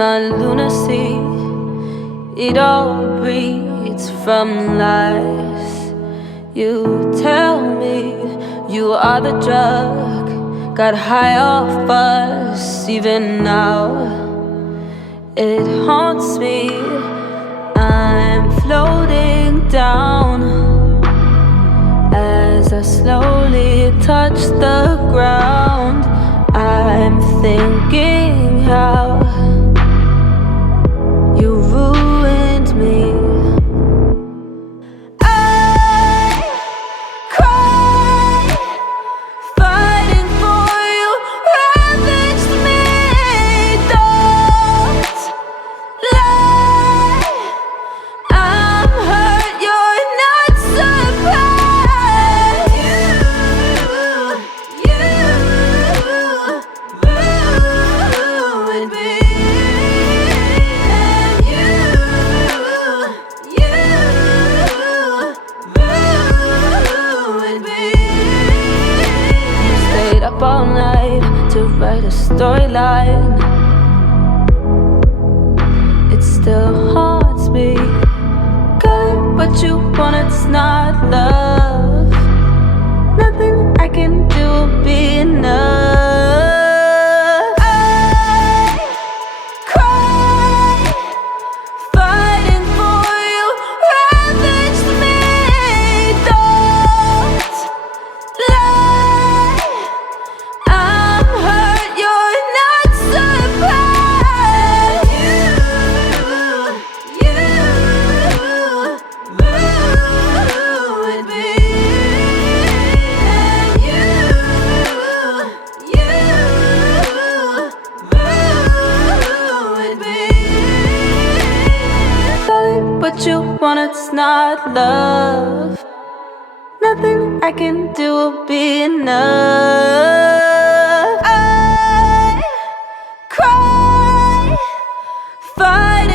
my lunacy, it all breeds from lies. You tell me you are the drug, got high off us. Even now it haunts me. I'm floating down as I slowly touch the ground. I'm thinking how you ruined me. I cry, fighting for you, ravaged me. Don't lie, I'm hurt, you're not surprised. You ruined me. Up all night to write a storyline. It still haunts me. Got it, but you want it's not love. Nothing I can do will be enough. I cry, fighting for you, ravaged me. Don't lie, I'm hurt, you're not surprised. You ruined me. And you ruined me. Darling, but you want it's not love. Nothing I can do will be enough. I cry, fight